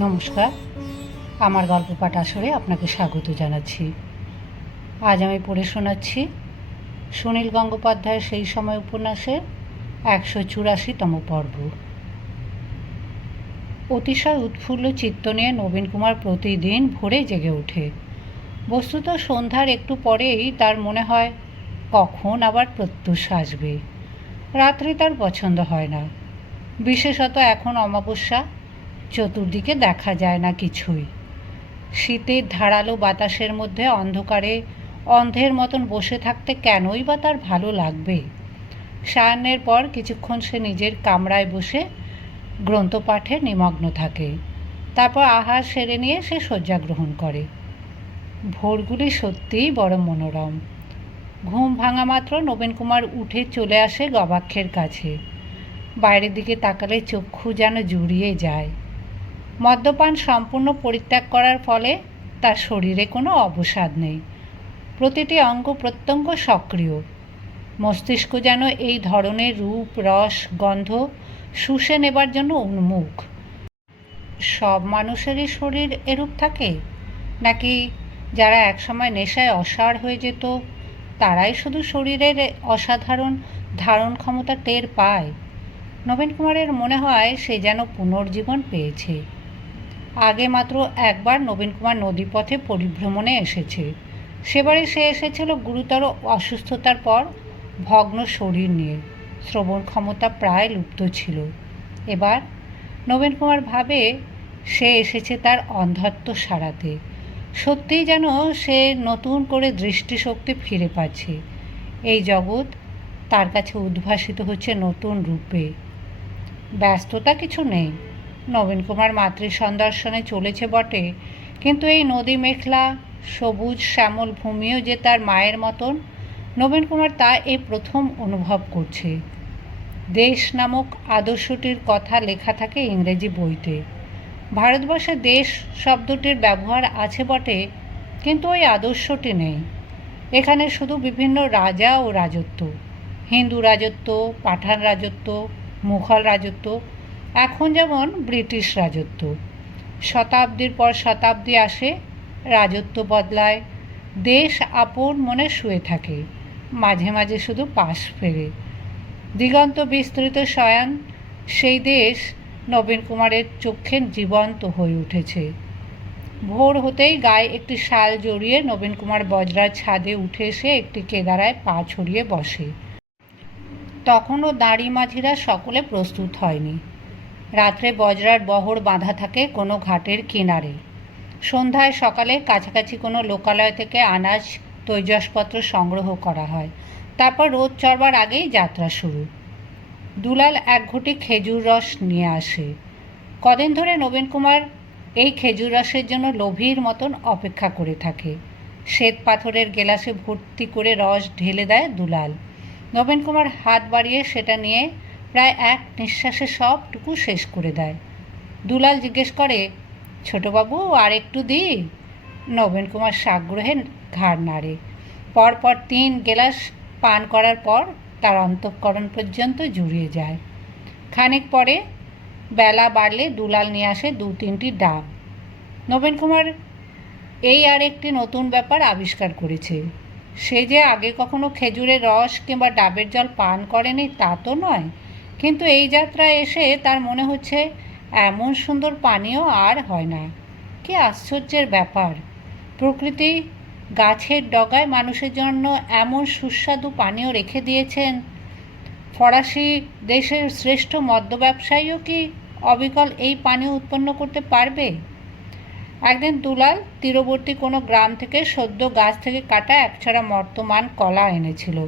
নমস্কার। আমার গল্প পাঠ আসরে আপনাকে স্বাগত জানাচ্ছি। আজ আমি পড়ে শোনাচ্ছি সুনীল গঙ্গোপাধ্যায়ের সেই সময় উপন্যাসের একশো চুরাশিতম পর্ব। অতিশয় উৎফুল্ল চিত্ত নিয়ে নবীন কুমার প্রতিদিন ভোরে জেগে ওঠে। বস্তুত সন্ধ্যার একটু পরেই তার মনে হয়, কখন আবার প্রত্যুষ আসবে? রাত্রি তার পছন্দ হয় না। বিশেষত এখন অমাবস্যা চতুর্দিকে দেখা যায় না কিছুই। শীতের ধারালো বাতাসের মধ্যে অন্ধকারে অন্ধের মতন বসে থাকতে কেনই বা তার ভালো লাগবে? সায়ান্নের পর কিছুক্ষণ সে নিজের কামরায় বসে গ্রন্থপাঠে নিমগ্ন থাকে। তারপর আহার সেরে নিয়ে সে শয্যা গ্রহণ করে। ভোরগুলি সত্যিই বড় মনোরম। ঘুম ভাঙা মাত্র নবীন কুমার উঠে চলে আসে গবাক্ষের কাছে। বাইরের দিকে তাকালে চক্ষু যেন জুড়িয়ে যায়। মদ্যপান সম্পূর্ণ পরিত্যাগ করার ফলে তার শরীরে কোনো অবসাদ নেই। প্রতিটি অঙ্গ প্রত্যঙ্গ সক্রিয়। মস্তিষ্ক যেন এই ধরনের রূপ, রস, গন্ধ শুষে নেবার জন্য উন্মুখ। সব মানুষেরই শরীর এরূপ থাকে? নাকি যারা একসময় নেশায় অসাড় হয়ে যেত, তারাই শুধু শরীরের অসাধারণ ধারণ ক্ষমতা টের পায়? নবীন কুমারের মনে হয় সে যেন পুনর্জীবন পেয়েছে। আগে মাত্র একবার নবীন কুমার নদীপথে পরিভ্রমণে এসেছে। সেবারে সে এসেছিল গুরুতর অসুস্থতার পর, ভগ্ন শরীর নিয়ে। শ্রবণ ক্ষমতা প্রায় লুপ্ত ছিল। এবার নবীন কুমার ভাবে সে এসেছে তার অন্ধত্ব সারাতে। সত্যিই যেন সে নতুন করে দৃষ্টিশক্তি ফিরে পাচ্ছে। এই জগৎ তার কাছে উদ্ভাসিত হচ্ছে নতুন রূপে। ব্যস্ততা কিছু নেই। নবীন কুমার মাতৃ সন্দর্শনে চলেছে বটে। কিন্তু এই নদী মেঘলা সবুজ শ্যামল ভূমিও যে তার মায়ের মতন, নবীন কুমার তা এই প্রথম অনুভব করছে। দেশ নামক আদর্শটির কথা লেখা থাকে ইংরেজি বইতে। ভারতবর্ষে দেশ শব্দটির ব্যবহার আছে বটে, কিন্তু ওই আদর্শটি নেই। এখানে শুধু বিভিন্ন রাজা ও রাজত্ব। হিন্দু রাজত্ব, পাঠান রাজত্ব, মুঘল রাজত্ব এখন যেমন ব্রিটিশ রাজত্ব। শতাব্দীর পর শতাব্দী আসে, রাজত্ব বদলায়, দেশ আপন মনে শুয়ে থাকে, মাঝে মাঝে শুধু পাশ ফেরে। দিগন্ত বিস্তৃত শয়ান, সেই দেশ নবীন কুমারের চোখে জীবন্ত হয়ে উঠেছে। ভোর হতেই গায়ে একটি শাল জড়িয়ে নবীন কুমার বজরার ছাদে উঠে এসে একটি কেদারায় পা ছড়িয়ে বসে। তখনও দাঁড়ি মাঝিরা সকলে প্রস্তুত হয়নি। রাত্রে বজরার বহর বাঁধা থাকে কোনো ঘাটের কিনারে। সন্ধ্যায় সকালে কাছাকাছি কোনো লোকালয় থেকে আনাজ, তৈজসপত্র সংগ্রহ করা হয়। তারপর রোদ চড়বার আগেই যাত্রা শুরু। দুলাল এক ঘটি খেজুর রস নিয়ে আসে। কদিন ধরে নবীন কুমার এই খেজুর রসের জন্য লোভীর মতন অপেক্ষা করে থাকে। শ্বেত পাথরের গেলাসে ভর্তি করে রস ঢেলে দেয় দুলাল। নবীন কুমার হাত বাড়িয়ে সেটা নিয়ে প্রায় এক নিঃশ্বাসে সবটুকু শেষ করে দেয়। দুলাল জিজ্ঞেস করে, ছোটবাবু, আর একটু দি নবীন কুমার সাগ্রহে ঘাড় নাড়ে। পরপর তিন গেলাস পান করার পর তার অন্তঃকরণ পর্যন্ত জুড়িয়ে যায়। খানিক পরে বেলা বাড়লে দুলাল নিয়ে আসে দু তিনটি ডাব। নবীন কুমার এই আর একটি নতুন ব্যাপার আবিষ্কার করেছে। সে যে আগে কখনো খেজুরের রস কিংবা ডাবের জল পান করেনি তা তো নয় কিন্তু এই যাত্রায় এসে তার মনে হচ্ছে এমন সুন্দর পানীয় আর হয় না। কি আশ্চর্যের ব্যাপার। প্রকৃতি গাছের ডগায় মানুষের জন্য এমন সুস্বাদু পানীয় রেখে দিয়েছেন। ফরাসি দেশের শ্রেষ্ঠ মদ্য ব্যবসায়ীও কি অবিকল এই পানীয় উৎপন্ন করতে পারবে? একদিন দুলাল তীরবর্তী কোনো গ্রাম থেকে সদ্য গাছ থেকে কাটা একছড়া মর্তমান কলা এনেছিল।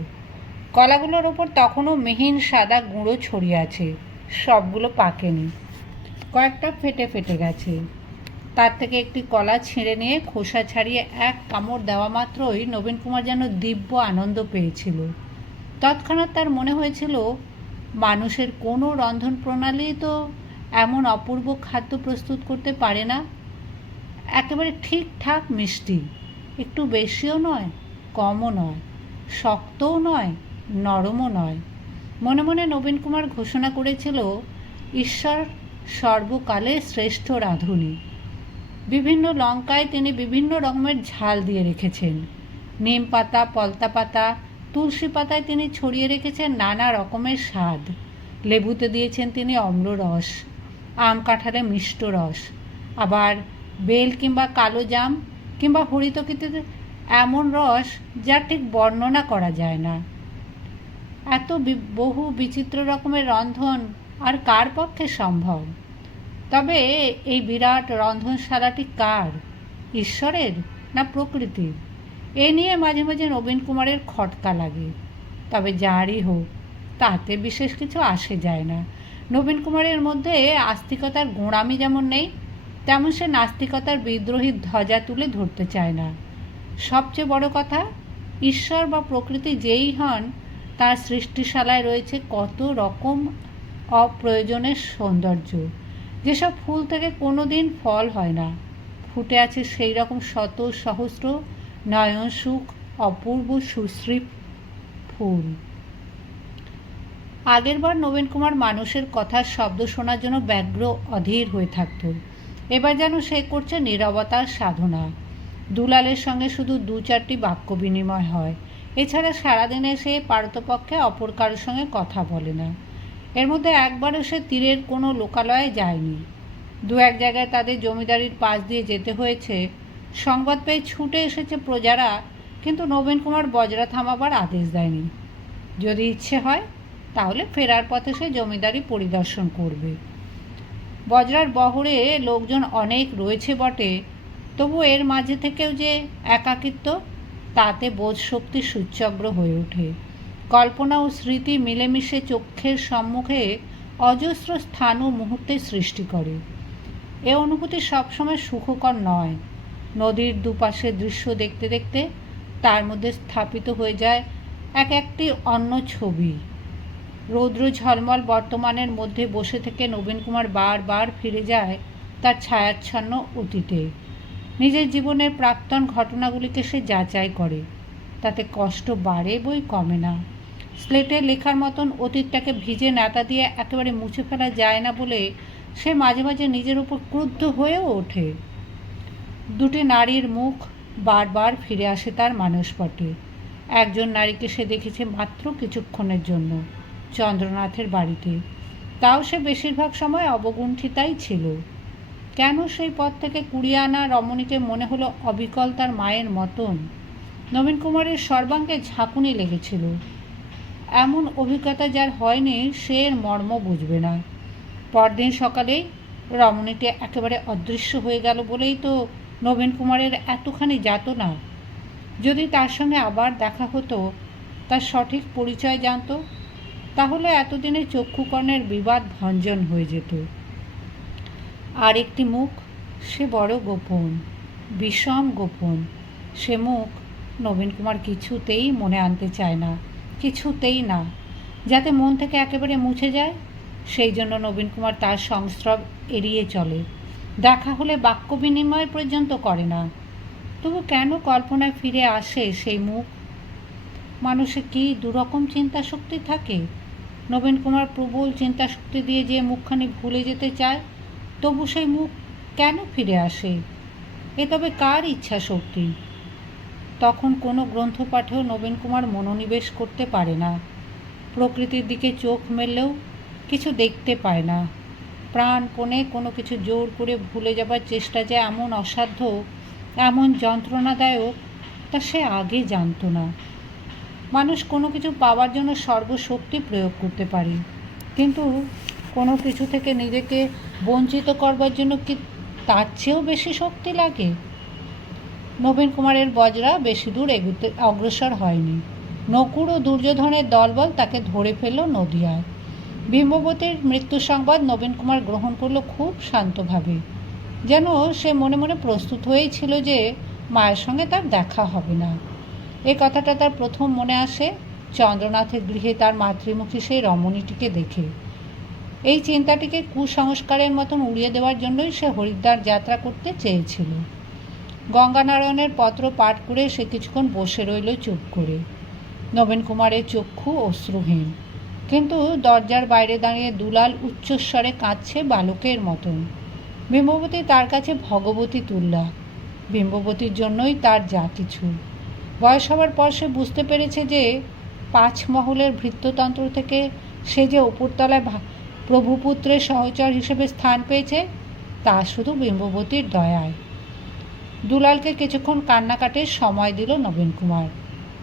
কলাগুলোর ওপর তখনও মিহিন সাদা গুঁড়ো ছড়িয়ে আছে। সবগুলো পাকেনি। কয়েকটা ফেটে ফেটে গেছে। তার থেকে একটি কলা ছিঁড়ে নিয়ে খোসা ছাড়িয়ে এক কামড় দেওয়া মাত্রই নবীন কুমার যেন দিব্য আনন্দ পেয়েছিল। তৎক্ষণাৎ তার মনে হয়েছিল, মানুষের কোনো রন্ধন প্রণালী তো এমন অপূর্ব খাদ্য প্রস্তুত করতে পারে না। একেবারে ঠিকঠাক মিষ্টি। একটু বেশিও নয়, কমও নয়, শক্তও নয় নরমও নয়। মনে মনে নবীন কুমার ঘোষণা করেছিল, ঈশ্বর সর্বকালের শ্রেষ্ঠ রাঁধুনি। বিভিন্ন লঙ্কায় তিনি বিভিন্ন রকমের ঝাল দিয়ে রেখেছেন। নিম পাতা, পলতা পাতা, তুলসী পাতায় তিনি ছড়িয়ে রেখেছেন নানা রকমের স্বাদ। লেবুতে দিয়েছেন তিনি অম্ল রস আম কাঁঠালে মিষ্ট রস। আবার বেল কিংবা কালো জাম কিংবা হরিতকিতে এমন রস যা ঠিক বর্ণনা করা যায় না। এত বহু বিচিত্র রকমের রন্ধন আর কার পক্ষে সম্ভব? তবে এই বিরাট রন্ধনশালাটি কার? ঈশ্বরের না প্রকৃতির? এ নিয়ে মাঝে মাঝে নবীন কুমারের খটকা লাগে। তবে যারই হোক, তাতে বিশেষ কিছু আসে যায় না। নবীন কুমারের মধ্যে আস্তিকতার গোঁড়ামি যেমন নেই, তেমন সে নাস্তিকতার বিদ্রোহী ধ্বজা তুলে ধরতে চায় না। সবচেয়ে বড় কথা, ঈশ্বর বা প্রকৃতি যেই হন তার সৃষ্টিশালায় রয়েছে কত রকম অপ্রয়োজনের সৌন্দর্য। যেসব ফুল থেকে কোনো দিন ফল হয় না। ফুটে আছে সেই রকম শত সহস্র নয়ন সুখ, অপূর্ব সুশ্রী ফুল। আগেরবার নবীন কুমার মানুষের কথার শব্দ শোনার জন্য ব্যগ্র, অধীর হয়ে থাকত। এবার যেন সে করছে নীরবতার সাধনা। দুলালের সঙ্গে শুধু দু চারটি বাক্য বিনিময় হয়। এছাড়া সারাদিনে সে পারতপক্ষে অপর কারোর সঙ্গে কথা বলে না। এর মধ্যে একবারও সে তীরের কোনো লোকালয়ে যায়নি। দু এক জায়গায় তাদের জমিদারির পাশ দিয়ে যেতে হয়েছে। সংবাদ পেয়ে ছুটে এসেছে প্রজারা, কিন্তু নবীন কুমার বজরা থামাবার আদেশ দেয়নি। যদি ইচ্ছে হয়, তাহলে ফেরার পথে সে জমিদারি পরিদর্শন করবে। বজরার বহরে লোকজন অনেক রয়েছে বটে, তবু এর মাঝে থেকেও যে একাকিত্ব তাতে বোধ শক্তি সূচ্যগ্র হয়ে ওঠে। কল্পনা ও স্মৃতি মিলেমিশে চক্ষের সম্মুখে অজস্র স্থান ও মুহূর্তের সৃষ্টি করে। এ অনুভূতি সবসময় সুখকর নয়। নদীর দুপাশে দৃশ্য দেখতে দেখতে তার মধ্যে স্থাপিত হয়ে যায় এক একটি অন্য ছবি। রৌদ্র ঝলমল বর্তমানের মধ্যে বসে থেকে নবীন কুমার বারবার ফিরে যায় তার ছায়াচ্ছন্ন অতীতে। নিজের জীবনের প্রাক্তন ঘটনাগুলিকে সে যাচাই করে। তাতে কষ্ট বাড়ে বই কমে না। স্লেটে লেখার মতন অতীতটাকে ভিজে নাতা দিয়ে একেবারে মুছে ফেলা যায় না বলে সে মাঝে মাঝে নিজের উপর ক্রুদ্ধ হয়েও ওঠে। দুটি নারীর মুখ বারবার ফিরে আসে তার মানসপটে। একজন নারীকে সে দেখেছে মাত্র কিছুক্ষণের জন্য চন্দ্রনাথের বাড়িতে। তাও সে বেশিরভাগ সময় অবগুণ্ঠিতাই ছিল। কেন সেই পথ থেকে কুড়িয়ে আনা রমণীকে মনে হলো অবিকল তার মায়ের মতন? নবীন কুমারের সর্বাঙ্গে ঝাঁকুনি লেগেছিল। এমন অভিজ্ঞতা যার হয়নি, সে এর মর্ম বুঝবে না। পরদিন সকালেই রমণীটি একেবারে অদৃশ্য হয়ে গেল বলেই তো নবীন কুমারের এতখানি যাত না যদি তার সঙ্গে আবার দেখা হতো, তার সঠিক পরিচয় জানতো, তাহলে এতদিনে চক্ষুকর্ণের বিবাদ ভঞ্জন হয়ে যেত। আর একটি মুখ, সে বড় গোপন, বিষম গোপন। সে মুখ নবীন কুমার কিছুতেই মনে আনতে চায় না, কিছুতেই না। যাতে মন থেকে একেবারে মুছে যায়, সেই জন্য নবীন কুমার তার সংস্রব এড়িয়ে চলে। দেখা হলে বাক্য বিনিময় পর্যন্ত করে না। তবু কেন কল্পনায় ফিরে আসে সেই মুখ? মানুষে কি দুরকম চিন্তা শক্তি থাকে? নবীন কুমার প্রবল চিন্তা শক্তি দিয়ে যে মুখখানি ভুলে যেতে চায় তবু সেই মুখ কেন ফিরে আসে? এ তবে কার ইচ্ছা শক্তি? তখন কোনো গ্রন্থ পাঠেও নবীন কুমার মনোনিবেশ করতে পারে না। প্রকৃতির দিকে চোখ মেললেও কিছু দেখতে পায় না। প্রাণপণে কোনো কিছু জোর করে ভুলে যাবার চেষ্টা যে এমন অসাধ্য, এমন যন্ত্রণাদায়ক, তা সে আগে জানতো না। মানুষ কোনো কিছু পাওয়ার জন্য সর্বশক্তি প্রয়োগ করতে পারে। কিন্তু কোনো কিছু থেকে নিজেকে বঞ্চিত করবার জন্য কি তার চেয়েও বেশি শক্তি লাগে? নবীন কুমারের বজরা বেশি দূর এগুতে অগ্রসর হয়নি। নকুর ও দুর্যোধনের দলবল তাকে ধরে ফেলল নদিয়ায়। বিম্ববতীর মৃত্যু সংবাদ নবীন কুমার গ্রহণ করল খুব শান্তভাবে। যেন সে মনে মনে প্রস্তুত হয়েই ছিল যে মায়ের সঙ্গে তার দেখা হবে না। এ কথাটা তার প্রথম মনে আসে। চন্দ্রনাথের গৃহে তার মাতৃমুখী সেই রমণীটিকে দেখে। এই চিন্তাটিকে কুসংস্কারের মতন উড়িয়ে দেওয়ার জন্যই সে হরিদ্বার যাত্রা করতে চেয়েছিল। গঙ্গানারায়ণের পত্র পাঠ করে সে কিছুক্ষণ বসে রইল চুপ করে। নবীন কুমারের চক্ষু অশ্রুহীন। কিন্তু দরজার বাইরে দাঁড়িয়ে দুলাল উচ্চস্বরে কাঁদছে বালকের মতন। বিম্ববতী তার কাছে ভগবতী তুল্লা। বিম্ববতীর জন্যই তার যা কিছু। বয়স হওয়ার পর সে বুঝতে পেরেছে যে পাঁচ মহলের ভৃত্যতন্ত্র থেকে সে যে উপরতলায় প্রভুপুত্রের সহচর হিসেবে স্থান পেয়েছে, তা শুধু বিম্ববতীর দয়ায়। দুলালকে কিছুক্ষণ কান্নাকাটির সময় দিল নবীন কুমার।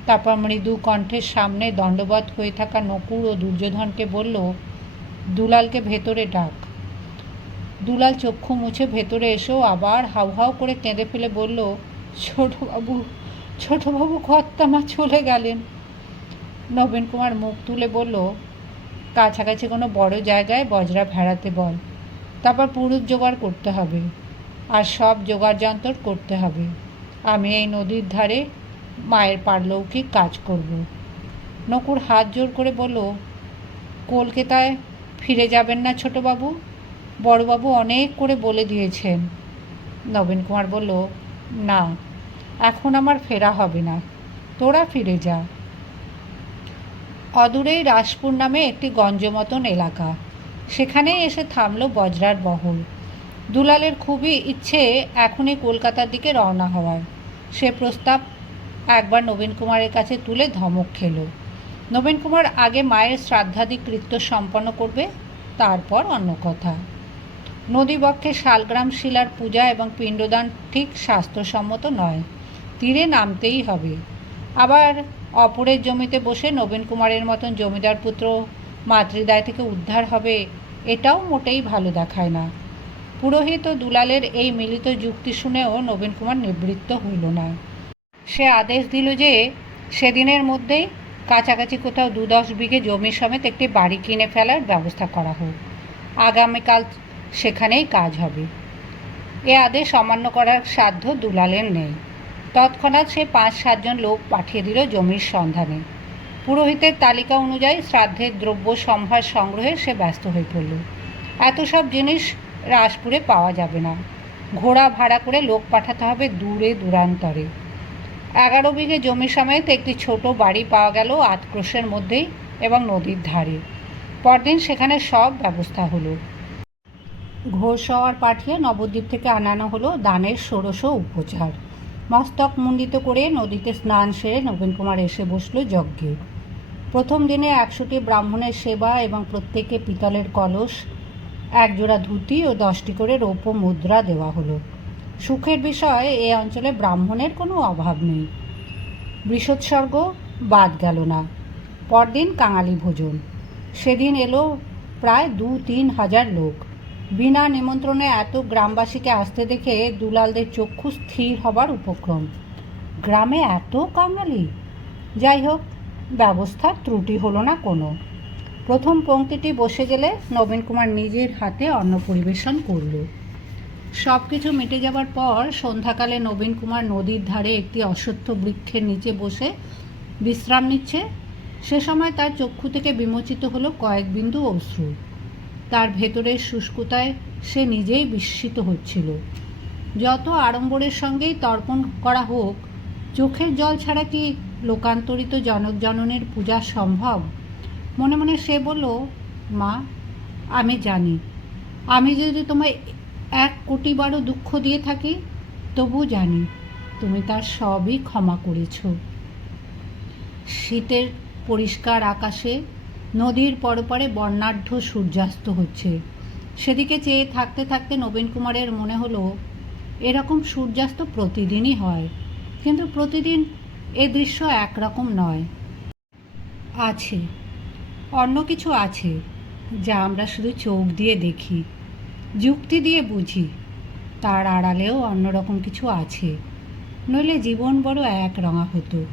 তারপর মৃদু কণ্ঠের সামনে দণ্ডবধ হয়ে থাকা নকুর ও দুর্যোধনকে বলল, দুলালকে ভেতরে ডাক। দুলাল চক্ষু মুছে ভেতরে এসেও আবার হাউ হাউ করে কেঁদে ফেলে বলল, ছোটবাবু ছোটবাবু কর্তামা চলে গেলেন। নবীন কুমার মুখ তুলে বলল কাছাকাছি কোনো বড় জায়গায় বজরা ভেড়াতে বল। তারপর পুরুষ জোগাড় করতে হবে আর সব জোগাড় যন্ত্র করতে হবে। আমি এই নদীর ধারে মায়ের পারলৌকিক কাজ করব। নকুর হাত জোর করে বলল, কলকাতায় ফিরে যাবেন না ছোটবাবু? বড়বাবু অনেক করে বলে দিয়েছেন। নবীন কুমার বলল, না, এখন আমার ফেরা হবে না। তোরা ফিরে যা। অদূরেই রাসপুর নামে একটি গঞ্জ মতন এলাকা। সেখানেই এসে থামল বজরার বহর দুলালের খুবই ইচ্ছে এখনই কলকাতার দিকে রওনা হওয়ার। সে প্রস্তাব একবার নবীন কুমারের কাছে তুলে ধমক খেলো। নবীন কুমার আগে মায়ের শ্রাদ্ধাদি কৃত্য সম্পন্ন করবে, তারপর অন্য কথা। নদীবক্ষে শালগ্রাম শিলার পূজা এবং পিণ্ডদান ঠিক স্বাস্থ্যসম্মত নয়, তীরে নামতেই হবে। আবার অপরের জমিতে বসে নবীন কুমারের মতন জমিদার পুত্র মাতৃদায় থেকে উদ্ধার হবে, এটাও মোটেই ভালো দেখায় না। পুরোহিত ও দুলালের এই মিলিত যুক্তি শুনেও নবীন কুমার নিবৃত্ত হইল না। সে আদেশ দিল যে, সেদিনের মধ্যেই কাছাকাছি কোথাও দু দশ বিঘে জমি সমেত একটি বাড়ি কিনে ফেলার ব্যবস্থা করা হোক। আগামীকাল সেখানেই কাজ হবে। এ আদেশ অমান্য করার সাধ্য দুলালের নেই। তৎক্ষণাৎ সে পাঁচ, সাতজন লোক পাঠিয়ে দিল জমির সন্ধানে। পুরোহিতের তালিকা অনুযায়ী শ্রাদ্ধের দ্রব্য সম্ভার সংগ্রহে সে ব্যস্ত হয়ে পড়ল। এত সব জিনিস রাসপুরে পাওয়া যাবে না। ঘোড়া ভাড়া করে লোক পাঠাতে হবে দূরে, দূরান্তরে। এগারো বিঘে জমি সমেত একটি ছোট বাড়ি পাওয়া গেল আতক্রোশের মধ্যেই এবং নদীর ধারে। পরদিন সেখানে সব ব্যবস্থা হলো। ঘোষ হওয়ার পাঠিয়ে নবদ্বীপ থেকে আনানো হলো দানের ষোড়শ উপচার। মস্তক মুণ্ডিত করে নদীতে স্নান সেরে নবীন কুমার এসে বসল যজ্ঞে। প্রথম দিনে একশোটি ব্রাহ্মণের সেবা এবং প্রত্যেকে পিতলের কলস, একজোড়া ধুতি ও দশটি করে রৌপ্য মুদ্রা দেওয়া হলো। সুখের বিষয়, এ অঞ্চলে ব্রাহ্মণের কোনো অভাব নেই। বৃষোৎসর্গ বাদ গেল না। পরদিন কাঙালি ভোজন। সেদিন এলো প্রায় দু তিন হাজার লোক। বিনা নিমন্ত্রণে এত গ্রামবাসীকে আসতে দেখে দুলালদের চক্ষু স্থির হবার উপক্রম। গ্রামে এত কাঙালি। যাই হোক, ব্যবস্থার ত্রুটি হলো না কোনো। প্রথম পংক্তিটি বসে গেলে নবীন কুমার নিজের হাতে অন্ন পরিবেশন করল। সব কিছু মিটে যাবার পর সন্ধ্যাকালে নবীন কুমার নদীর ধারে একটি অশ্বত্থ বৃক্ষের নিচে বসে বিশ্রাম নিচ্ছে। সে সময় তার চক্ষু থেকে বিমোচিত হলো কয়েক বিন্দু অশ্রু। তার ভেতরের শুষ্কতায় সে নিজেই বিস্মিত হচ্ছিল। যত আড়ম্বরের সঙ্গেই তর্পণ করা হোক, চোখের জল ছাড়া কি লোকান্তরিত জনক জননের পূজা সম্ভব? মনে মনে সে বলল, মা, আমি জানি। আমি যদি তোমায় এক কোটি বারো দুঃখ দিয়ে থাকি তবু জানি তুমি তার সবই ক্ষমা করেছ। শীতের পরিষ্কার আকাশে নদীর পরপারে বর্ণাঢ্য সূর্যাস্ত হচ্ছে। সেদিকে চেয়ে থাকতে থাকতে নবীন কুমারের মনে হলো, এরকম সূর্যাস্ত প্রতিদিনই হয়, কিন্তু প্রতিদিন এ দৃশ্য একরকম নয়। আছে, অন্য কিছু আছে যা আমরা শুধু চোখ দিয়ে দেখি, যুক্তি দিয়ে বুঝি, তার আড়ালেও অন্যরকম কিছু আছে, নইলে জীবন বড় এক রঙা হতো।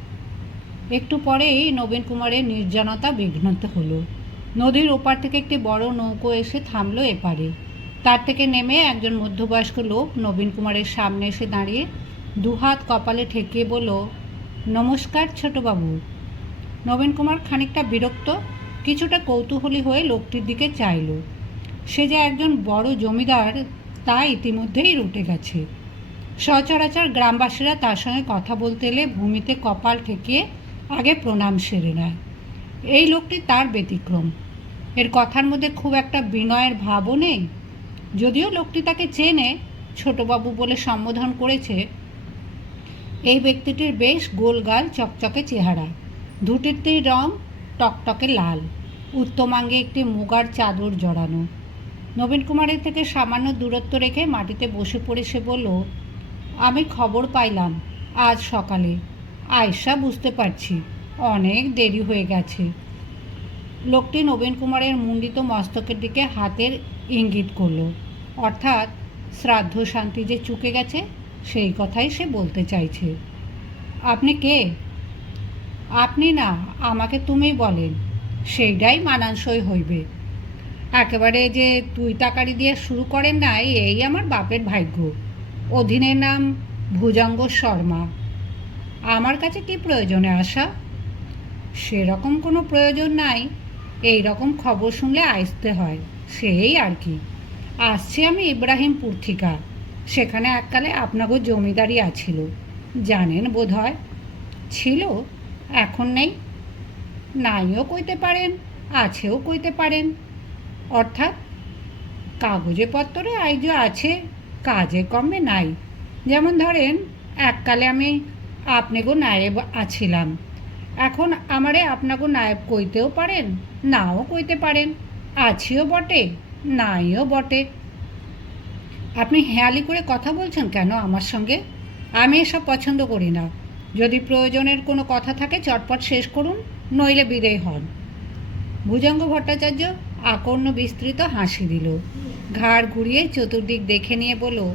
একটু পরেই নবীন কুমারের নির্জনতা বিঘ্নত হলো। নদীর ওপার থেকে একটি বড় নৌকো এসে থামলো এপারে। তার থেকে নেমে একজন মধ্যবয়স্ক লোক নবীন কুমারের সামনে এসে দাঁড়িয়ে দুহাত কপালে ঠেকিয়ে বলল, নমস্কার ছোটবাবু। নবীন কুমার খানিকটা বিরক্ত, কিছুটা কৌতূহলী হয়ে লোকটির দিকে চাইল। সে যে একজন বড় জমিদার, তা ইতিমধ্যেই রুটে গেছে। সচরাচর গ্রামবাসীরা তার সঙ্গে কথা বলতে এলে ভূমিতে কপাল ঠেকিয়ে আগে প্রণাম সেরে নেয়। এই লোকটি তার ব্যতিক্রম। এর কথার মধ্যে খুব একটা বিনয়ের ভাবও নেই। যদিও লোকটি তাকে চেনে, ছোটবাবু বলে সম্বোধন করেছে, এই ব্যক্তিটির বেশ গোলগাল, চকচকে চেহারা। দুটির রং টকটকে লাল। উত্তমাঙ্গে একটি মুগার চাদর জড়ানো। নবীন কুমারের থেকে সামান্য দূরত্ব রেখে মাটিতে বসে পড়ে সে বলল, আমি খবর পাইলাম আজ সকালে। আয়সা বুঝতে পারছি, অনেক দেরি হয়ে গেছে। লোকটি নবীন কুমারের মুন্ডিত মস্তকের দিকে হাতের ইঙ্গিত করল। অর্থাৎ শ্রাদ্ধ শান্তি যে চুকে গেছে, সেই কথাই সে বলতে চাইছে। আপনি কে? আপনি না, আমাকে তুমি বলেন, সেইটাই মানানসই হইবে। একেবারে যে তুই তাকারি দিয়ে শুরু করেন নাই, এই আমার বাপের ভাগ্য। অধীনের নাম ভুজঙ্গ শর্মা। আমার কাছে কি প্রয়োজনে আসা সেরকম কোনো প্রয়োজন নাই। এই রকম খবর শুনলে আসতে হয়। সেই আর কি। আসছি আমি ইব্রাহিমপুর থিকা। সেখানে এককালে আপনাকে জমিদারি আছিল। জানেন বোধ হয় ছিল। এখন নেই। নাইও কইতে পারেন, আছেও কইতে পারেন। অর্থাৎ কাগজে পত্তরে আইজ আছে, কাজে কমে নাই। যেমন ধরেন, এককালে আমি আপনাগো নায়েব আছিলাম। এখন আমারে আপনাগো নায়েব কইতেও পারেন, নাও কইতে পারেন, আছিও বটে, নাইও বটে। আপনি হেয়ালি করে কথা বলছেন কেন আমার সঙ্গে? আমি এসব পছন্দ করি না। যদি প্রয়োজনের কোনো কথা থাকে চটপট শেষ করুন, নইলে বিদেয় হন। ভুজঙ্গ ভট্টাচার্য আকর্ণ বিস্তৃত হাসি দিল। ঘাড় ঘুরিয়ে চতুর্দিক দেখে নিয়ে বলল,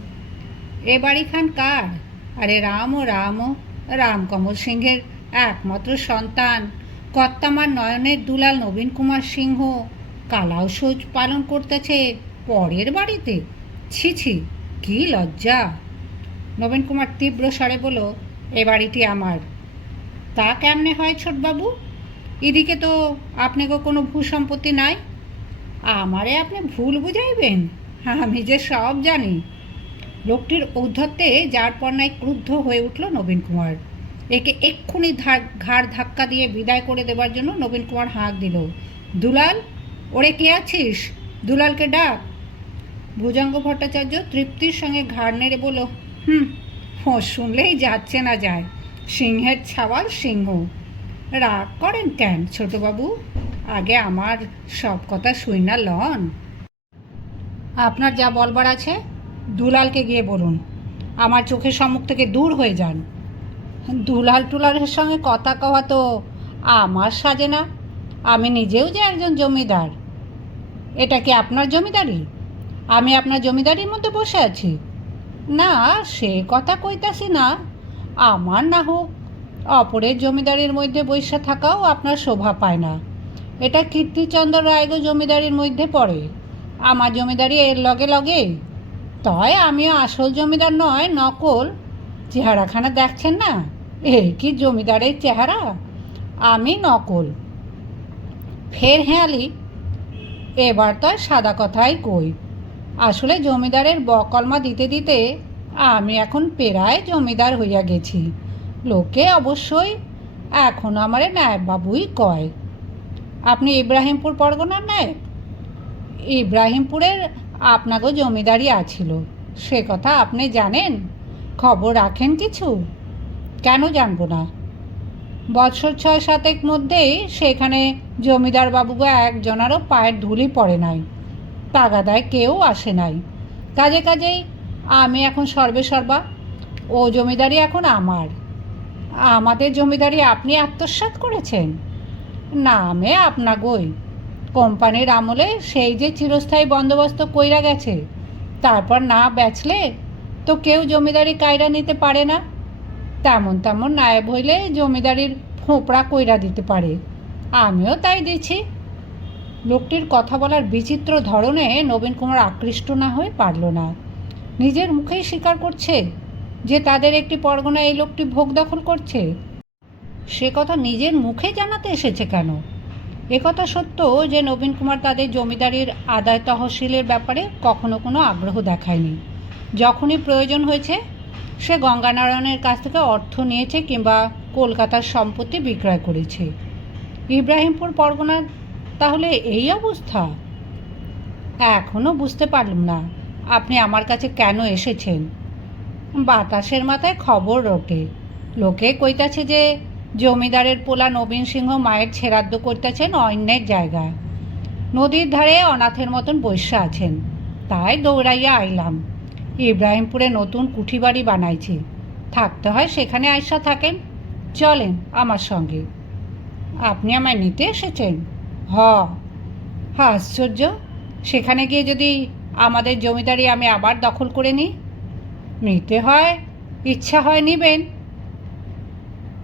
এ বাড়িখান কার? আরে রাম ও রাম ও রামকমল সিংহের একমাত্র সন্তান। কর্তামার নয়নের দুলাল নবীন কুমার সিংহ। কালাও সোজ পালন করতেছে পরের বাড়িতে। ছি ছি, কি লজ্জা। নবীন কুমার তীব্র স্বরে বলল, এ বাড়িটি আমার। তা কেমনে হয় ছোটবাবু? এদিকে তো আপনাকে কোনো ভূ সম্পত্তি নাই। আমারে আপনি ভুল বুঝাইবেন। আমি যে সব জানি লোকটির ঔদ্ধত্যে যার পর্নায় ক্রুদ্ধ হয়ে উঠল নবীন কুমার। একে এক্ষুনি ঘাড় ধাক্কা দিয়ে বিদায় করে দেবার জন্য নবীন কুমার হাঁক দিল, দুলাল, ওরে কে আছিস? দুলালকে ডাক। ভুজঙ্গ ভট্টাচার্য তৃপ্তির সঙ্গে ঘাড় নেড়ে বলল, হুম ফোঁস শুনলেই যাচ্ছে না যায়। সিংহের ছাওয়াল সিংহ। রাগ করেন কেন ছোটবাবু? আগে আমার সব কথা শুই না লন। আপনার যা বলবার আছে দুলালকে গিয়ে বলুন। আমার চোখের সম্মুখ থেকে দূর হয়ে যান। দুলাল টুলালের সঙ্গে কথা কওয়া তো আমার সাজে না। আমি নিজেও যে একজন জমিদার। এটা কি আপনার জমিদারি? আমি আপনার জমিদারির মধ্যে বসে আছি। না, সে কথা কইতাছি না। আমার না হোক, অপরের জমিদারির মধ্যে বৈশা থাকাও আপনার শোভা পায় না। এটা কীর্তিচন্দ্র রায়গো জমিদারির মধ্যে পড়ে। আমার জমিদারি এর লগে লগে তয় আমিও আসল জমিদার নয়, নকল। চেহারাখানা দেখছেন না? এ কি জমিদারের চেহারা? আমি নকল। ফের হেয়ালি এবার তো সাদা কথাই কই। আসলে জমিদারের বকলমা দিতে দিতে আমি এখন পেরায় জমিদার হইয়া গেছি। লোকে অবশ্যই এখন আমারে নায়ব বাবুই কয়। আপনি ইব্রাহিমপুর পরগনার নায়ক ইব্রাহিমপুরের আপনাগো জমিদারি আছিল, সে কথা আপনি জানেন? খবর রাখেন কিছু? কেন জানব না? বৎসর ছয় সাতেক মধ্যেই সেখানে জমিদার বাবুগো একজনারও পায়ের ধুলি পড়ে নাই, তাগাদায় কেউ আসে নাই। কাজে কাজেই আমি এখন সর্বে সর্বা, ও জমিদারি এখন আমার। আমাদের জমিদারি আপনি আত্মসাৎ করেছেন? নামে আপনাগোই। কোম্পানির আমলে সেই যে চিরস্থায়ী বন্দোবস্ত কইরা গেছে, তারপর না বেচলে তো কেউ জমিদারি কায়রা নিতে পারে না। তেমন তেমন নায়েব হইলে জমিদারির ফোঁপড়া কইরা দিতে পারে। আমিও তাই দিছি। লোকটির কথা বলার বিচিত্র ধরনে নবীন কুমার আকৃষ্ট না হয়ে পারল না। নিজের মুখেই স্বীকার করছে যে তাদের একটি পরগনা এই লোকটি ভোগ দখল করছে। সে কথা নিজের মুখে জানাতে এসেছে কেন? একথা সত্য যে নবীন কুমার তাদের জমিদারির আদায় তহসিলের ব্যাপারে কখনো কোনো আগ্রহ দেখায়নি। যখনই প্রয়োজন হয়েছে, সে গঙ্গানারায়ণের কাছ থেকে অর্থ নিয়েছে কিংবা কলকাতার সম্পত্তি বিক্রয় করেছে। ইব্রাহিমপুর পরগনার তাহলে এই অবস্থা? এখনও বুঝতে পারলাম না, আপনি আমার কাছে কেন এসেছেন? বাতাসের মাথায় খবর ওঠে। লোকে কইতাছে যে জমিদারের পোলা নবীন সিংহ মায়ের ছেড়াদ্দ করতেছেন অন্যের জায়গা নদীর ধারে অনাথের মতন বৈশ্যা আছেন। তাই দৌড়াইয়া আইলাম। ইব্রাহিমপুরে নতুন কুঠি বাড়ি বানাইছি। থাকতে হয় সেখানে আয়সা থাকেন। চলেন আমার সঙ্গে। আপনি আমায় নিতে এসেছেন? হ। আশ্চর্য। সেখানে গিয়ে যদি আমাদের জমিদারি আমি আবার দখল করে নিই? নিতে হয়। ইচ্ছা হয় নিবেন।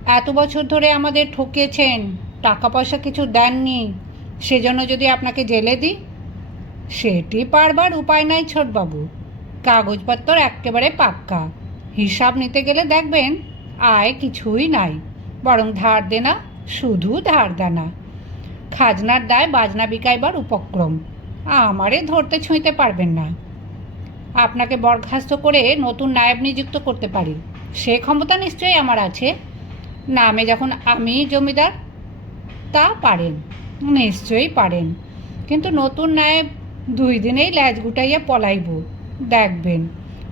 এত বছর ধরে আমাদের ঠকিয়েছেন টাকা পয়সা কিছু দেননি, সেজন্য যদি আপনাকে জেলে দিই? সেটি পারবার উপায় নাই ছোটবাবু। কাগজপত্র একেবারে পাক্কা। হিসাব নিতে গেলে দেখবেন আয় কিছুই নাই, বরং ধার দেনা, শুধু ধার দেনা। খাজনার দায় বাজনা বিকাইবার উপক্রম, আমারে ধরতে ছুঁইতে পারবেন না। আপনাকে বরখাস্ত করে নতুন নায়েব নিযুক্ত করতে পারি। সে ক্ষমতা নিশ্চয়ই আমার আছে। নামে যখন আমি জমিদার, তা পারেন। নিশ্চয়ই পারেন। কিন্তু নতুন নায়েব দুই দিনেই ল্যাজ গুটাইয়া পলাইব, দেখবেন।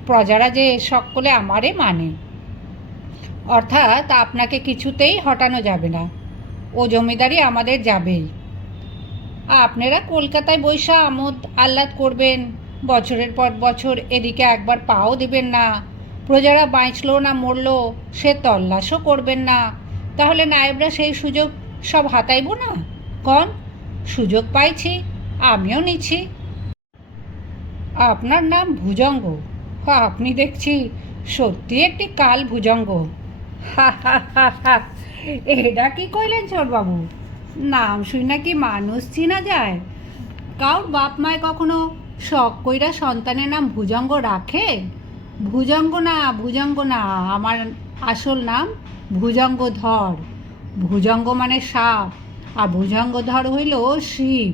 প্রজারা যে সকলে আমারে মানে। অর্থাৎ আপনাকে কিছুতেই হটানো যাবে না। ও জমিদারি আমাদের যাবেই। আপনারা কলকাতায় বৈশা আমোদ আহ্লাদ করবেন। বছরের পর বছর এদিকে একবার পাও দিবেন না। প্রজারা বাঁচলো না মরল, সে তল্লাশও করবেন না। তাহলে নায়েবরা সেই সুযোগ সব হাতাইব না? কন, সুযোগ পাইছি, আমিও নিচ্ছি আপনার নাম ভুজঙ্গ। আপনি দেখছি সত্যি একটি কাল ভুজঙ্গ। এটা কি কইলেন বাবু নাম শুই নাকি মানুষ চিনা যায়। কাউর বাপ মায় কখনো শখ কইরা সন্তানের নাম ভুজঙ্গ রাখে? ভুজঙ্গ না ভুজঙ্গ না আমার আসল নাম ভুজঙ্গ ধর ভুজঙ্গ মানে সাপ, আর ভুজঙ্গ ধর হইল শিব।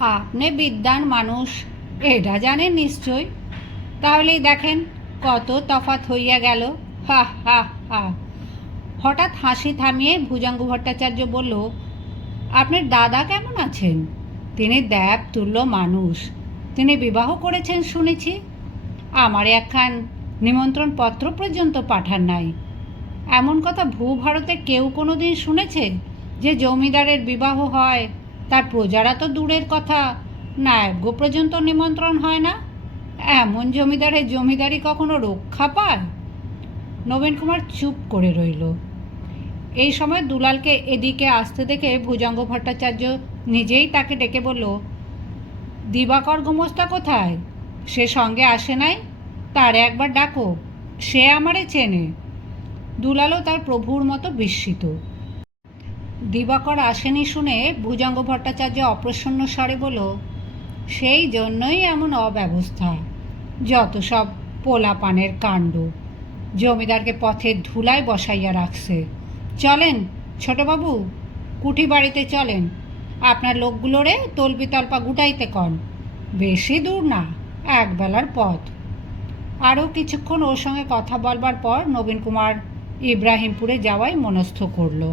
আপনি বিদ্যান মানুষ, এটা জানেন নিশ্চয়? তাহলেই দেখেন কত তফাত হইয়া গেল। হা হা হা। হঠাৎ হাসি থামিয়ে ভুজঙ্গ ভট্টাচার্য বলল, আপনার দাদা কেমন আছেন? তিনি দেব তুল্য মানুষ। তিনি বিবাহ করেছেন শুনেছি। আমার একখান নিমন্ত্রণ পত্র পর্যন্ত পাঠান নাই। এমন কথা ভূভারতে কেউ কোনো দিন শুনেছে যে জমিদারের বিবাহ হয়? তার প্রজারা তো দূরের কথা। নায়ক পর্যন্ত নিমন্ত্রণ হয় না? এমন জমিদারের জমিদারি কখনো রক্ষা পায়? নবীন কুমার চুপ করে রইল। এই সময় দুলালকে এদিকে আসতে দেখে ভুজঙ্গ ভট্টাচার্য নিজেই তাকে ডেকে বলল, দিবাকর গোমস্তা কোথায়? সে সঙ্গে আসে নাই, তার একবার ডাকো, সে আমারে চেনে। দুলালও তার প্রভুর মতো বিস্মিত। দিবাকর আসেনি শুনে ভুজঙ্গ ভট্টাচার্য অপ্রসন্ন স্বরে বলল, সেই জন্যই এমন অব্যবস্থা, যত সব পোলাপানের কাণ্ড। জমিদারকে পথের ধুলায় বসাইয়া রাখছে। চলেন, ছোটবাবু, কুঠি বাড়িতে চলেন। আপনার লোকগুলোরে তলপি তলপা গুটাইতে কন। বেশি দূর না। এক বেলার পথ। আরও কিছুক্ষণ ওর সঙ্গে কথা বলবার পর নবীন কুমার ইব্রাহিমপুরে যাওয়াই মনস্থ করল।